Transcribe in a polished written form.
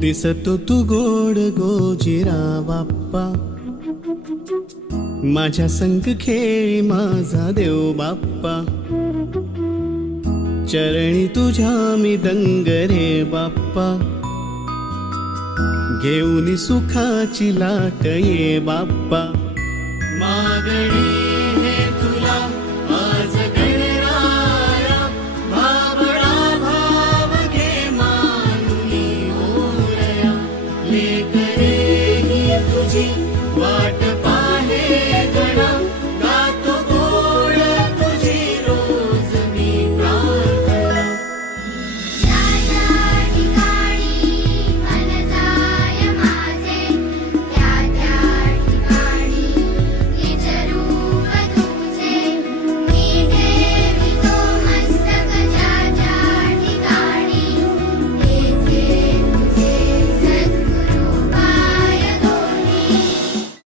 दिसतो तू गोड गोजिरा बाप्पा, माझ्या संग खेळी माझा देव बाप्पा, चरणी तुझ्या मी दंग रे बाप्पा, घेऊन सुखाची लाट ये बाप्पा, मागणी